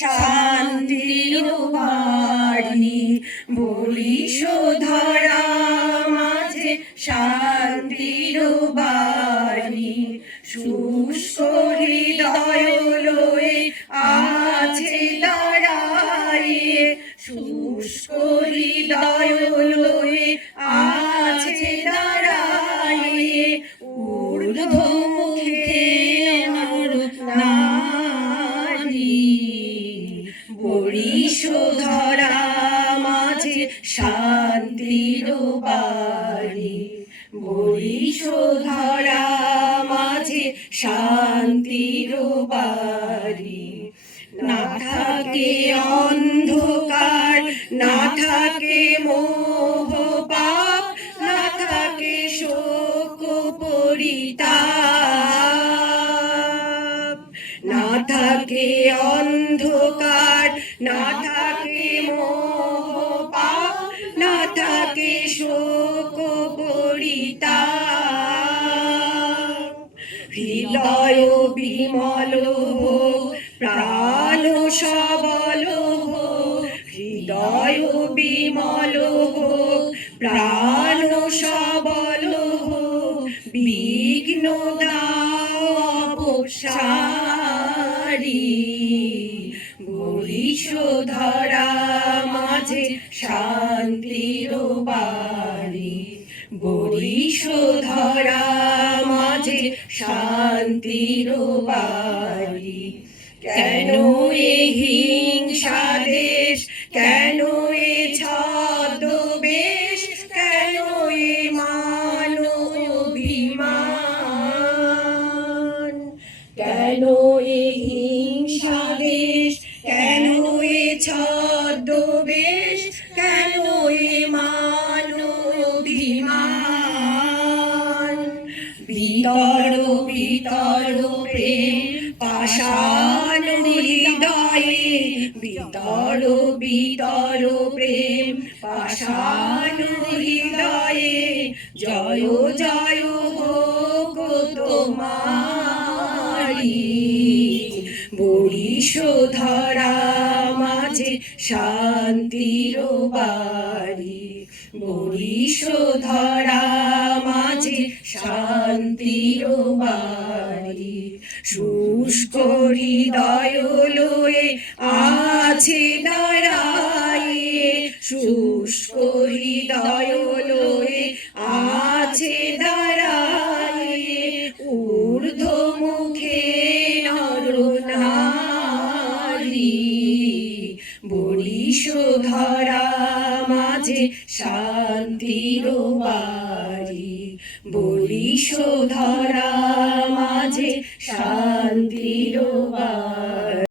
শান্তির বাণী, বরিশোধরা মাঝে শান্তির বাণী। শুষ্ক হৃদয় লয়ে আছে দাঁড়ায়ে, শুষ্ক হৃদয় লয়ে আছে দাঁড়ায়ে। ঊর্ধ্বমুখে নারী, বরিশোধরা মাঝে শান্তির বাণী, বরিশোধরা মাঝে শান্তির বাণী। না থাকে অন্ধকার, না থাকে মোহ পাপ, না থাকে শোক পরিতাপ। না থাকে অন্ধকার, না থাকে মোহ পাপ, না থাকে শোক পরিতাপ। হৃদয় বিমল হোক, প্রাণ সবল হোক, হৃদয় বিমল হোক, প্রাণ সবল হোক। বিঘ্ন দাও অপসারি, বরিশোধরা মাঝে শান্তির বাণী, বরিশোধরা মাঝে শান্তির বাণী। কেন এ হিংসা দেশ, কেন এ ছদ্মবেশ, কেন এ মান অভিমান। কেন এ হিংসা দেশ, কেন এ ছদ্মবেশ, কেন এ মান অভিমান। বিতর বিতর প্রেম পাষাণ হৃদয়ে, বিতর বিতর প্রেম পাষাণ হৃদয়ে। জয় জয় হোক তোমারি, বরিশোধরা মাঝে শান্তির বাণী, বরিশোধরা মাঝে শান্তির বাণী। শুষ্ক হৃদয় লয়ে আছে দাঁড়ায়ে, শুষ্ক হৃদয় লয়ে আছে দাঁড়ায়ে। ঊর্ধ্বমুখে নরনারী, বরিশোধরা মাঝে শান্তির বাণী, বরিশোধরা